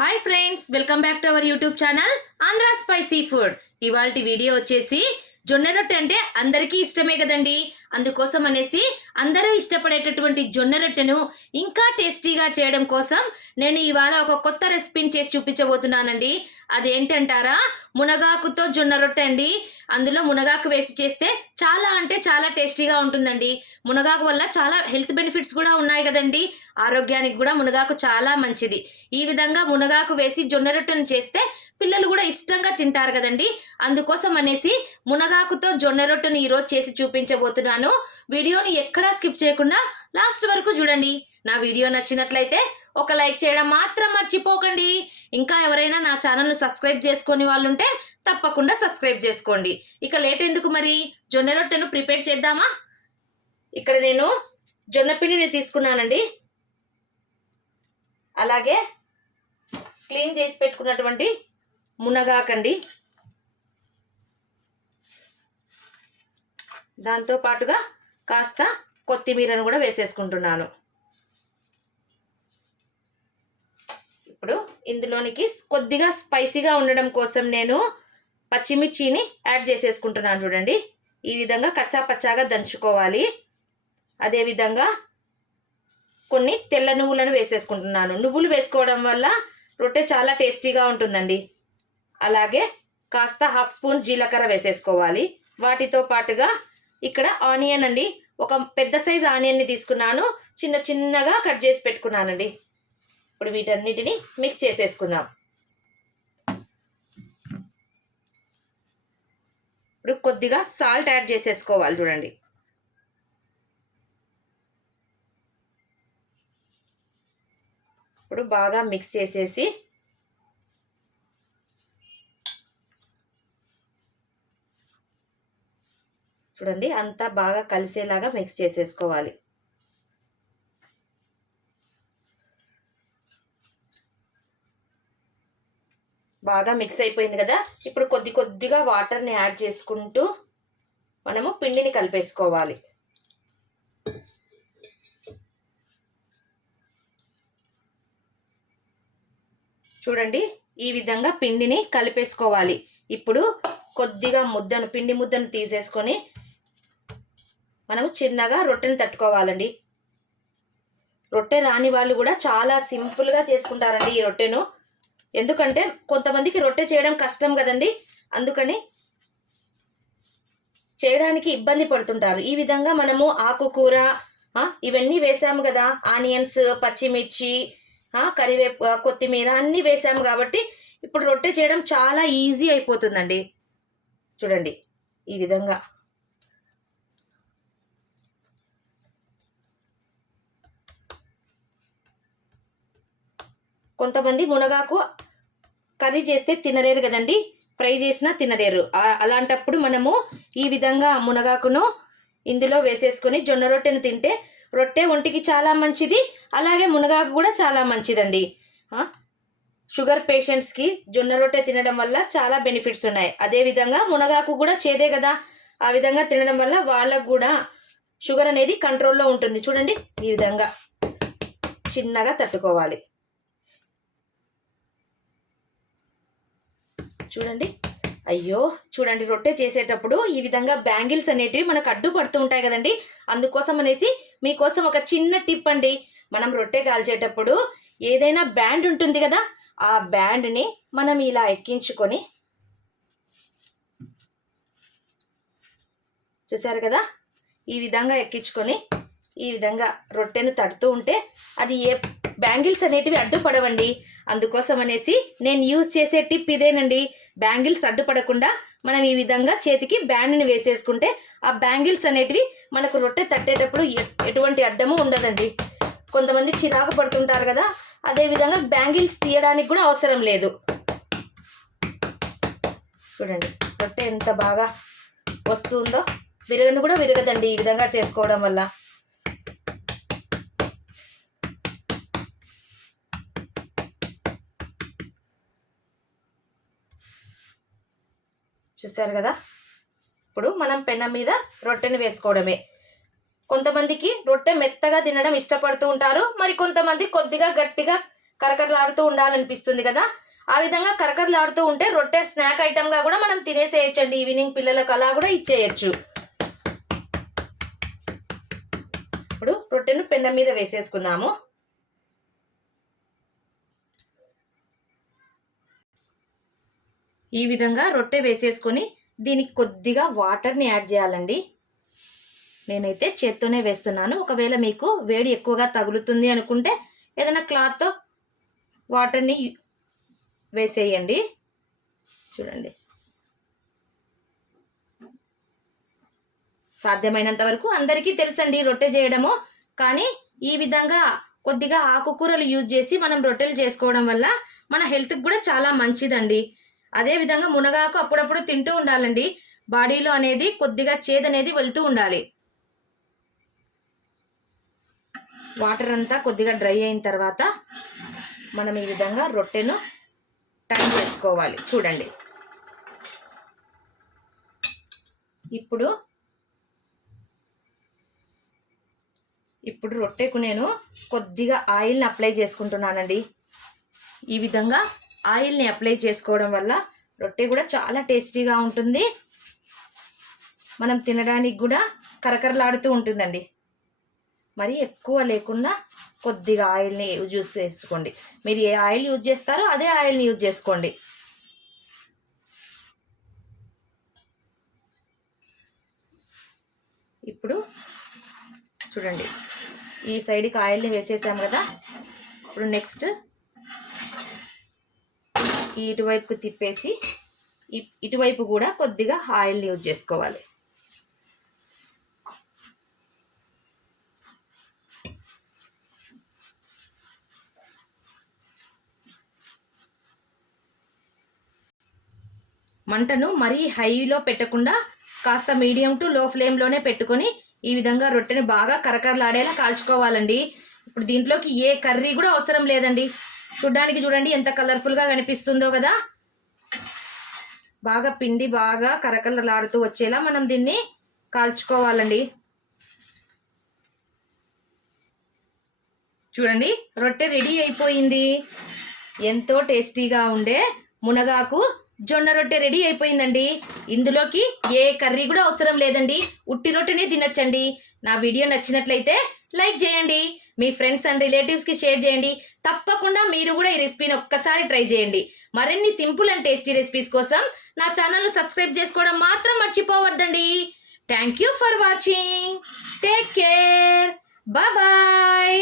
Hi friends, welcome back to our YouTube channel Andhra spicy food. ఇవాల్టి video వచ్చేసి జొన్న రొట్టె అంటే అందరికీ ఇష్టమే కదండి. అందుకోసం అనేసి అందరూ ఇష్టపడేటటువంటి జొన్న రొట్టెను ఇంకా టేస్టీగా చేయడం కోసం నేను ఇవాళ ఒక కొత్త రెసిపీని చేసి చూపించబోతున్నానండి. అదేంటంటారా? మునగాకుతో జొన్న రొట్టె అండి. అందులో మునగాకు వేసి చేస్తే చాలా అంటే చాలా టేస్టీగా ఉంటుందండి. మునగాకు వల్ల చాలా హెల్త్ బెనిఫిట్స్ కూడా ఉన్నాయి కదండి. ఆరోగ్యానికి కూడా మునగాకు చాలా మంచిది. ఈ విధంగా మునగాకు వేసి జొన్న రొట్టెను చేస్తే పిల్లలు కూడా ఇష్టంగా తింటారు కదండి. అందుకోసం అనేసి మునగాకుతో జొన్న రొట్టెను ఈరోజు చేసి చూపించబోతున్నాను. వీడియోని ఎక్కడా స్కిప్ చేయకుండా లాస్ట్ వరకు చూడండి. నా వీడియో నచ్చినట్లయితే ఒక లైక్ చేయడం మాత్రం మర్చిపోకండి. ఇంకా ఎవరైనా నా ఛానల్ను సబ్స్క్రైబ్ చేసుకొని వాళ్ళు ఉంటే తప్పకుండా సబ్స్క్రైబ్ చేసుకోండి. ఇక లేట్ ఎందుకు, మరి జొన్న రొట్టెను ప్రిపేర్ చేద్దామా? ఇక్కడ నేను జొన్న పిండిని తీసుకున్నానండి. అలాగే క్లీన్ చేసి పెట్టుకున్నటువంటి మునగాకండి, దాంతో పాటుగా కాస్త కొత్తిమీరను కూడా వేసేసుకుంటున్నాను. ఇప్పుడు ఇందులోనికి కొద్దిగా స్పైసీగా ఉండడం కోసం నేను పచ్చిమిర్చిని యాడ్ చేసేసుకుంటున్నాను. చూడండి, ఈ విధంగా కచ్చా పచ్చాగా దంచుకోవాలి. అదేవిధంగా కొన్ని తెల్ల నువ్వులను వేసేసుకుంటున్నాను. నువ్వులు వేసుకోవడం వల్ల రొట్టె చాలా టేస్టీగా ఉంటుందండి. అలాగే కాస్త హాఫ్ స్పూన్ జీలకర్ర వేసేసుకోవాలి. వాటితో పాటుగా ఇక్కడ ఆనియన్ అండి, ఒక పెద్ద సైజ్ ఆనియన్ని తీసుకున్నాను, చిన్న చిన్నగా కట్ చేసి పెట్టుకున్నానండి. ఇప్పుడు వీటన్నిటిని మిక్స్ చేసేసుకుందాం. ఇప్పుడు కొద్దిగా సాల్ట్ యాడ్ చేసేసుకోవాలి. చూడండి, ఇప్పుడు బాగా మిక్స్ చేసేసి చూడండి, అంతా బాగా కలిసేలాగా మిక్స్ చేసేసుకోవాలి. బాగా మిక్స్ అయిపోయింది కదా. ఇప్పుడు కొద్ది కొద్దిగా వాటర్ని యాడ్ చేసుకుంటూ మనము పిండిని కలిపేసుకోవాలి. చూడండి, ఈ విధంగా పిండిని కలిపేసుకోవాలి. ఇప్పుడు కొద్దిగా పిండి ముద్దను తీసేసుకొని మనము చిన్నగా రొట్టెని తట్టుకోవాలండి. రొట్టె రాని వాళ్ళు కూడా చాలా సింపుల్గా చేసుకుంటారండి ఈ రొట్టెను. ఎందుకంటే కొంతమందికి రొట్టె చేయడం కష్టం కదండి, అందుకని చేయడానికి ఇబ్బంది పడుతుంటారు. ఈ విధంగా మనము ఆకుకూర ఇవన్నీ వేసాము కదా, ఆనియన్స్, పచ్చిమిర్చి, కరివేపు, కొత్తిమీర అన్నీ వేసాము కాబట్టి ఇప్పుడు రొట్టె చేయడం చాలా ఈజీ అయిపోతుందండి. చూడండి, ఈ విధంగా కొంతమంది మునగాకు కర్రీ చేస్తే తినలేరు కదండి, ఫ్రై చేసినా తినలేరు. అలాంటప్పుడు మనము ఈ విధంగా మునగాకును ఇందులో వేసేసుకొని జొన్న రొట్టెను తింటే రొట్టె ఒంటికి చాలా మంచిది, అలాగే మునగాకు కూడా చాలా మంచిదండి. షుగర్ పేషెంట్స్కి జొన్న రొట్టె తినడం వల్ల చాలా బెనిఫిట్స్ ఉన్నాయి. అదేవిధంగా మునగాకు కూడా చేదే కదా, ఆ విధంగా తినడం వల్ల వాళ్ళకు కూడా షుగర్ అనేది కంట్రోల్లో ఉంటుంది. చూడండి, ఈ విధంగా చిన్నగా తట్టుకోవాలి. చూడండి, అయ్యో చూడండి, రొట్టె చేసేటప్పుడు ఈ విధంగా బ్యాంగిల్స్ అనేటివి మనకు అడ్డుపడుతూ ఉంటాయి కదండి. అందుకోసం అనేసి మీకోసం ఒక చిన్న టిప్ అండి. మనం రొట్టె కాల్చేటప్పుడు ఏదైనా బ్యాండ్ ఉంటుంది కదా, ఆ బ్యాండ్ని మనం ఇలా ఎక్కించుకొని, చూసారు కదా, ఈ విధంగా ఎక్కించుకొని ఈ విధంగా రొట్టెను తడుతూ ఉంటే అది ఏ బ్యాంగిల్స్ అనేటివి అడ్డుపడవండి. అందుకోసం అనేసి నేను యూజ్ చేసే టిప్ ఇదేనండి. బ్యాంగిల్స్ అడ్డుపడకుండా మనం ఈ విధంగా చేతికి బ్యాండ్ని వేసేసుకుంటే ఆ బ్యాంగిల్స్ అనేటివి మనకు రొట్టె తట్టేటప్పుడు ఎటువంటి అడ్డము ఉండదండి. కొంతమంది చిరాకు పడుతుంటారు కదా, అదేవిధంగా బ్యాంగిల్స్ తీయడానికి కూడా అవసరం లేదు. చూడండి, రొట్టె ఎంత బాగా వస్తుందో, విరగను కూడా విరగదండి ఈ విధంగా చేసుకోవడం వల్ల. చూసారు కదా, ఇప్పుడు మనం పెనం మీద రొట్టెని వేసుకోవడమే. కొంతమందికి రొట్టె మెత్తగా తినడం ఇష్టపడుతూ ఉంటారు, మరి కొంతమంది కొద్దిగా గట్టిగా కరకరలాడుతూ ఉండాలనిపిస్తుంది కదా. ఆ విధంగా కరకరలాడుతూ ఉంటే రొట్టె స్నాక్ ఐటమ్గా కూడా మనం తినేసేయచ్చండి. ఈవినింగ్ పిల్లలకు అలా కూడా ఇచ్చేయచ్చు. ఇప్పుడు రొట్టెను పెనం మీద వేసేసుకుందాము. ఈ విధంగా రొట్టె వేసేసుకొని దీనికి కొద్దిగా వాటర్ని యాడ్ చేయాలండి. నేనైతే చేత్తోనే వేస్తున్నాను. ఒకవేళ మీకు వేడి ఎక్కువగా తగులుతుంది అనుకుంటే ఏదైనా క్లాత్తో వాటర్ని వేసేయండి. చూడండి, సాధ్యమైనంత వరకు అందరికీ తెలుసండి రొట్టె చేయడము. కానీ ఈ విధంగా కొద్దిగా ఆకుకూరలు యూజ్ చేసి మనం రొట్టెలు చేసుకోవడం వల్ల మన హెల్త్కి కూడా చాలా మంచిదండి. అదేవిధంగా మునగాకు అప్పుడప్పుడు తింటూ ఉండాలండి. బాడీలో అనేది కొద్దిగా చేదనేది వెళ్తూ ఉండాలి. వాటర్ అంతా కొద్దిగా డ్రై అయిన తర్వాత మనం ఈ విధంగా రొట్టెను టర్న్ చేసుకోవాలి. చూడండి, ఇప్పుడు రొట్టెకు నేను కొద్దిగా ఆయిల్ని అప్లై చేసుకుంటున్నానండి. ఈ విధంగా ఆయిల్ని అప్లై చేసుకోవడం వల్ల రొట్టె కూడా చాలా టేస్టీగా ఉంటుంది. మనం తినడానికి కూడా కరకరలాడుతూ ఉంటుందండి. మరి ఎక్కువ లేకుండా కొద్దిగా ఆయిల్ని యూజ్ చేసుకోండి. మీరు ఏ ఆయిల్ యూజ్ చేస్తారో అదే ఆయిల్ని యూజ్ చేసుకోండి. ఇప్పుడు చూడండి, ఈ సైడ్కి ఆయిల్ని వేసేసాం కదా. ఇప్పుడు నెక్స్ట్ ఇటువైపుకు తిప్పేసి ఇటువైపు కూడా కొద్దిగా ఆయిల్ని యూజ్ చేసుకోవాలి. మంటను మరీ హైలో పెట్టకుండా కాస్త మీడియం టు లో ఫ్లేమ్లోనే పెట్టుకొని ఈ విధంగా రొట్టెని బాగా కరకరలాడేలా కాల్చుకోవాలండి. ఇప్పుడు దీంట్లోకి ఏ కర్రీ కూడా అవసరం లేదండి. చూడ్డానికి చూడండి ఎంత కలర్ఫుల్గా కనిపిస్తుందో కదా. బాగా పిండి బాగా కరకరలాడుతూ వచ్చేలా మనం దీన్ని కాల్చుకోవాలండి. చూడండి, రొట్టె రెడీ అయిపోయింది. ఎంతో టేస్టీగా ఉండే మునగాకు జొన్న రొట్టె రెడీ అయిపోయిందండి. ఇందులోకి ఏ కర్రీ కూడా అవసరం లేదండి. ఉట్టి రొట్టెనే తినొచ్చండి. నా వీడియో నచ్చినట్లయితే లైక్ చేయండి, మీ ఫ్రెండ్స్ అండ్ రిలేటివ్స్కి షేర్ చేయండి. తప్పకుండా మీరు కూడా ఈ రెసిపీని ఒక్కసారి ట్రై చేయండి. మరిన్ని సింపుల్ అండ్ టేస్టీ రెసిపీస్ కోసం నా ఛానల్ను సబ్స్క్రైబ్ చేసుకోవడం మాత్రం మర్చిపోవద్దండి. Thank you for watching. Take care. Bye.